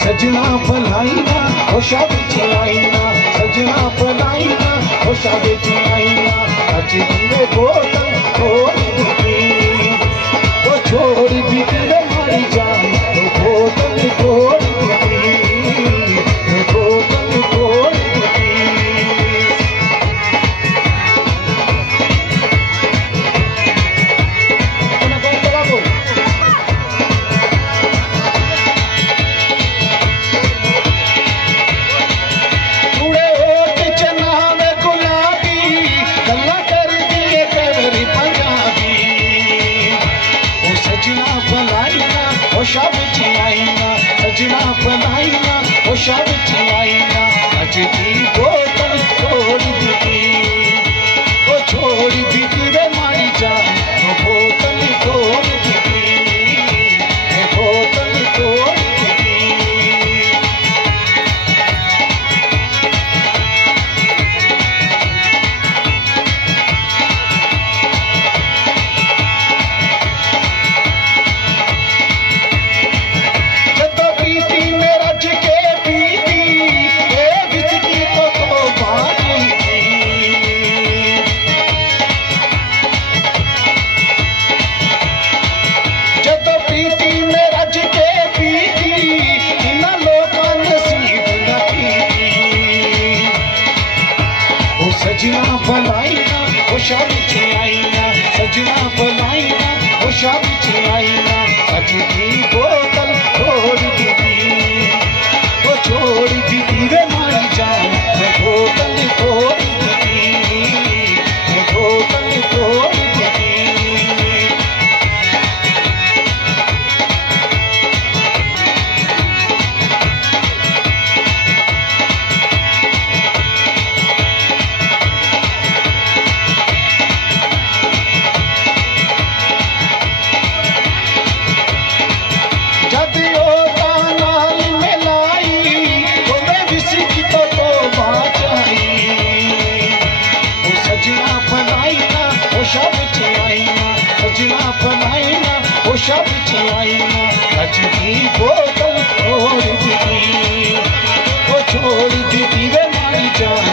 सजना पलाइना होशा बिच आईना, सजना पलाइना होशा बिच आईना। अज दीवे बोतल छोड़ दी, वो छोड़ दी वे मारी जान, वो बोतल छोड़ दी, वो बोतल छोड़ दी। होशा बिच आईना, सजना पलाइना होशा बिच आईना। अज दी बोतल छोड़ दी, वो छोड़ दी वे मारी जान, वो बोतल छोड़ दी, वो बोतल छोड़ दी। सजना पलाइना होशा बिच आईना, सजना पलाइना होशा बिच आईना। अज दी बोतल छोड़ दी, वो छोड़ दी वे मारी जान, वो बोतल छोड़ दी, वो बोतल छोड़ दी। होशा बिच आईना, सजना पलाइना होशा बिच आईना। अज दी बोतल छोड़ दी, वो छोड़ दी वे मारी जान।